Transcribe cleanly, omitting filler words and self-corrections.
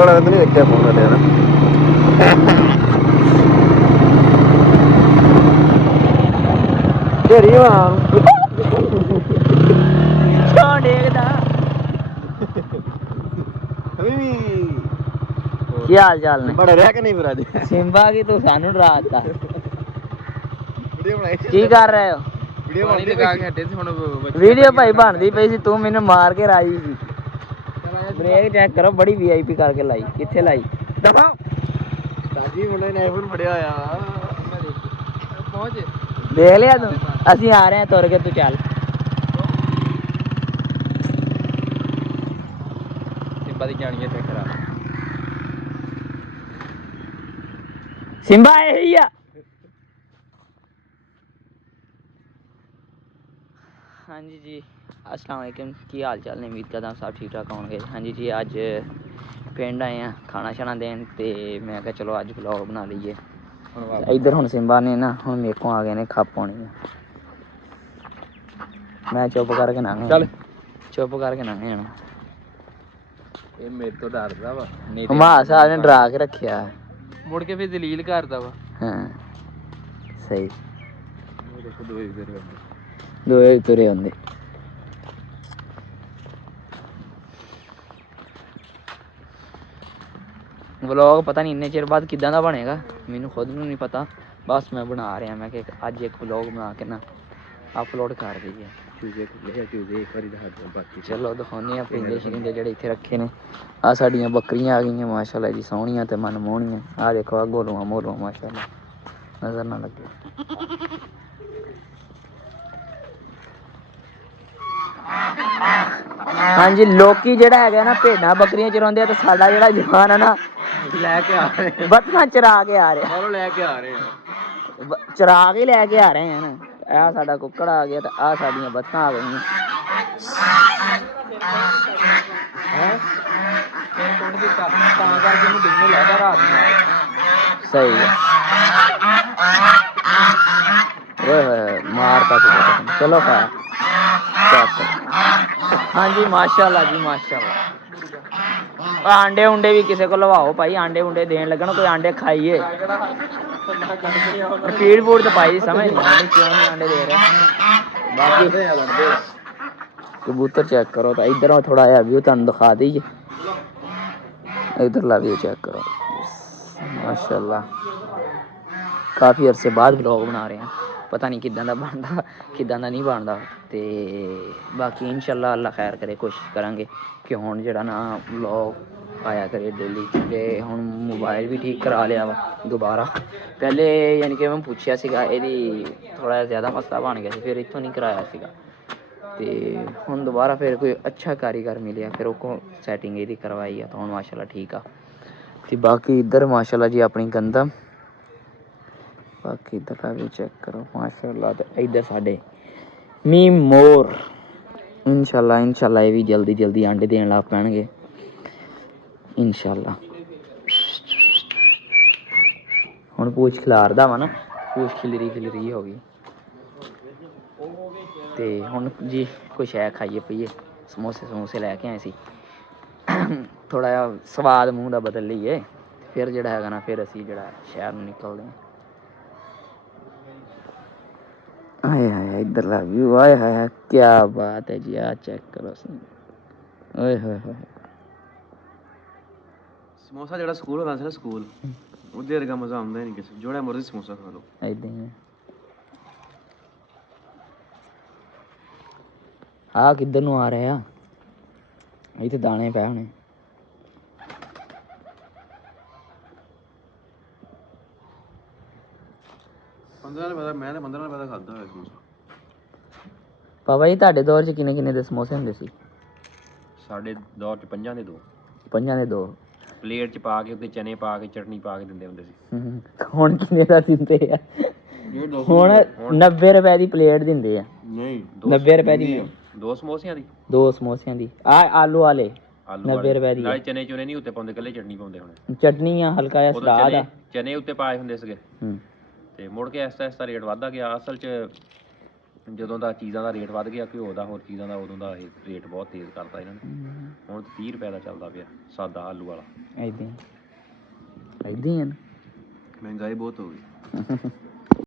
ਵਾਲਾ ਤਾਂ ਨਹੀਂ ਦੇਖਿਆ ਫੋਨ ਕੱਟਿਆ ਨਾ ਢੇਰੀ ਵਾਂ ਕਿਉਂ ਡੇਗਦਾ ਕੀ ਹਾਲ ਚਾਲ ਨੇ ਬੜਾ ਰਿਹਾ ਕਿ ਨਹੀਂ ਫਿਰ ਅੱਜ ਸਿੰਬਾ ਕੀ ਤੂੰ ਸਾਨੂੰ ਡਰਾਤਾ ਵੀਡੀਓ ਬਣਾਈ ਕੀ ਕਰ ਰਹੇ ਹੋ ਵੀਡੀਓ ਪਾਣੀ ਲਗਾ ਕੇ ਹਟੇ ਸੀ ਹੁਣ ਵੀਡੀਓ ਭਾਈ ਬਣਦੀ ਪਈ ਸੀ ਤੂੰ ਮੈਨੂੰ ਮਾਰ ਕੇ ਰਾਜੀ ਸੀ ਬ੍ਰੇਕ ਚੈੱਕ ਕਰੋ ਬੜੀ ਵੀਆਈਪੀ ਕਰਕੇ ਲਾਈ ਕਿੱਥੇ ਲਾਈ ਦਿਖਾਓ ਸਾਜੀ ਮੁੰਡੇ ਨੇ ਆਈਫੋਨ ਫੜਿਆ ਹੋਇਆ ਪਹੁੰਚ ਦੇਖ ਲਿਆ ਤੂੰ ਅਸੀਂ ਆ ਰਹੇ ਹਾਂ ਤੁਰ ਕੇ ਤੂੰ ਚੱਲ ਸਿੰਬਾ ਦੀ ਜਾਣੀ ਚੈੱਕ ਕਰਾ ਸਿੰਬਾ ਇਹੀ ਆ ਹਾਂਜੀ ਜੀ अस्सलाम वालेकुम की हाल चाल ने उम्मीद करदा सब ठीक ठाक होंगे हाँ जी अज पिंड आए हैं खाना शाना देन ते मैं कहा चलो अज व्लॉग बना लीए इधर हुण सिम्बा ने ना हुण मेरे को आ गए ने खप पानी मैं चुप करके लंघ चल चुप करके लंघ जाना ਇਹ ਮੇਰੇ ਤੋਂ ਡਰਦਾ ਵਾ हुमा साहब ने डरा के रखिया ਮੁੜ ਕੇ ਫਿਰ ਦਲੀਲ ਕਰਦਾ ਵਾ हाँ सही ਦੇਖੋ ਦੋਏ तुरे होंदे व्लॉग पता नहीं इन्ने चिर बाद किदां दा बनेगा मैनू खुद नूं नहीं पता बस मैं बना रहा मैं कि अज एक व्लॉग बना के ना अपलोड कर दईए चलो दिखाने परिंदे शरिंदे जेह्ड़े इत्थे रखे ने आ साडियां बकरियां आ गईयां माशाअल्लाह जी सोहणियां ते मनमोहणियां आ देखो आ गोलुआं मोलुआं माशाअल्लाह नजर ना लगे हाँ जी लोकी जेह्ड़ा हैगा ना भेडां बकरियां चराउंदे आ ते साडा जेह्ड़ा जवान है ना ਲੈਕੇ ਆ ਰਹੇ बत्तखां चरा के आ रहे ਬਾਹਰੋਂ ਲੈ ਕੇ ਆ ਰਹੇ चरा के लैके आ रहे हैं ना आ साडा कुक्कड़ आ गया ते आ साडियां बत्तखां आ गईयां ਹੈ ਫਿਰ ਕੋਣ ਦੀ ਤਾਂ ਕਰਕੇ ਇਹਨੂੰ ਦਿਨ ਨੂੰ ਲੈਦਾ ਰਾਤ ਨੂੰ सही है ओए होए मारता चलो खैर हाँ जी माशाल्लाह जी माशाल्लाह आंडे उंडे भी किसी को लवाओ भाई आंडे उंडे देन लगन कोई आंडे खाइए फीड फूड तो पाई समझ नहीं आती क्यों नहीं आंडे दे रहे बाकी कबूतर चेक करो तो इधर थोड़ा जहा व्यू तुम दिखा दीजिए इधरला व्यू चेक करो माशाल्लाह काफ़ी अरसे बाद व्लॉग बना रहे हैं पता नहीं किदां दा बनदा किदां दा नहीं बनदा ते बाकी इंशाअल्लाह अल्लाह खैर करे कोशिश करांगे कि हुण जेह्ड़ा ना व्लॉग आया करे डेली ते हुण मोबाइल भी ठीक करा लिया वा दोबारा पहले यानी कि मैं पुछया सीगा एहदी थोड़ा ज़्यादा मसला बन गया सी फिर इत्थों नहीं कराया सीगा ते हुण दोबारा फिर कोई अच्छा कारीगर मिलिया फिर ओह् सैटिंग एहदी करवाई है तो हुण माशाअल्लाह ठीक आ ते बाकी इधर माशाअल्लाह जी अपनी गंदम बाकी इधर का भी चेक करो माशाअल्लाह तो इधर साढ़े मी मोर इंशाअल्लाह ये भी जल्दी जल्दी अंडे देन लग पैणगे इंशाअल्लाह हुण पूछ खिलारदा वा ना पूछ खिलरी हो गई ते हुण जी कोई शै खाइए पीए समोसे लैके आए सी थोड़ा जिहा स्वाद मूँह दा बदल लईए फिर जेह्ड़ा हैगा ना फिर असीं जेह्ड़ा शैह्र नूं निकलदे आं आए हाय इधर ला व्यू आए हाय क्या बात है जी आ चेक करो ओए होए होए ਸਮੋਸਾ ਜਿਹੜਾ ਸਕੂਲ ਹੁੰਦਾ ਸੀ ਨਾ ਸਕੂਲ ਉਹਦੇ ਵਰਗਾ ਮਜ਼ਾ ਆਉਂਦਾ ਨਹੀਂ ਕਿਸੇ ਜਿਹੜਾ ਮਰਜ਼ੀ ਸਮੋਸਾ ਖਾ ਲਓ इदां ही आ किधर नूं आ रहे आ इत्थे दाने पए होने 15 ਰੁਪਏ ਦਾ ਮੈਂ ਤਾਂ 15 ਰੁਪਏ ਦਾ ਖਾਦਾ ਹੋਇਆ ਸਮੋਸਾ पापा जी ਤੁਹਾਡੇ ਦੌਰ 'ਚ ਕਿੰਨੇ ਦੇ ਸਮੋਸੇ ਹੁੰਦੇ ਸੀ ਸਾਡੇ ਦੌਰ 'ਚ ਪੰਜਾਂ ਦੇ ਦੋ ਪਲੇਟ 'ਚ ਪਾ ਕੇ ਉੱਤੇ ਚਨੇ ਪਾ ਕੇ ਚਟਨੀ ਪਾ ਕੇ ਦਿੰਦੇ ਹੁੰਦੇ ਸੀ ਹੁਣ ਕਿੰਨੇ ਦਾ ਦਿੰਦੇ ਆ ਹੁਣ 90 ਰੁਪਏ ਦੀ ਪਲੇਟ ਦਿੰਦੇ ਆ ਨਹੀਂ 90 ਰੁਪਏ ਦੀ ਦੋ ਸਮੋਸਿਆਂ ਦੀ ਆਲੂ ਵਾਲੇ 90 ਰੁਪਏ ਦੀ ਨਾਲੇ ਚਨੇ ਚੁਨੇ ਨਹੀਂ ਉੱਤੇ ਪਾਉਂਦੇ ਕੱਲੇ ਚਟਨੀ ਪਾਉਂਦੇ ਹੁਣ ਚਟਨੀ ਆ ਹਲਕਾ ਜਿਹਾ ਸਲਾਦ ਆ ਚਨੇ ਉੱਤੇ ਪਾਏ ਹੁੰਦੇ ਸੀਗੇ ਤੇ ਮੁੜ ਕੇ ਐਸਾ ਰੇਟ ਵੱਧਦਾ ਗਿਆ ਅਸਲ 'ਚ ਜਦੋਂ ਦਾ ਚੀਜ਼ਾਂ ਦਾ ਰੇਟ ਵੱਧ ਗਿਆ ਘਿਓ ਦਾ ਹੋਰ ਚੀਜ਼ਾਂ ਦਾ ਉਦੋਂ ਦਾ ਇਹ ਰੇਟ ਬਹੁਤ ਤੇਜ਼ ਕਰਤਾ ਇਹਨਾਂ ਨੇ। ਹੁਣ 30 ਰੁਪਏ ਦਾ ਚੱਲਦਾ ਪਿਆ ਸਾਦਾ ਆਲੂ ਵਾਲਾ। ਇੱਦਾਂ ਹੀ ਆ ਨਾ। ਮਹਿੰਗਾਈ ਬਹੁਤ ਹੋ ਗਈ।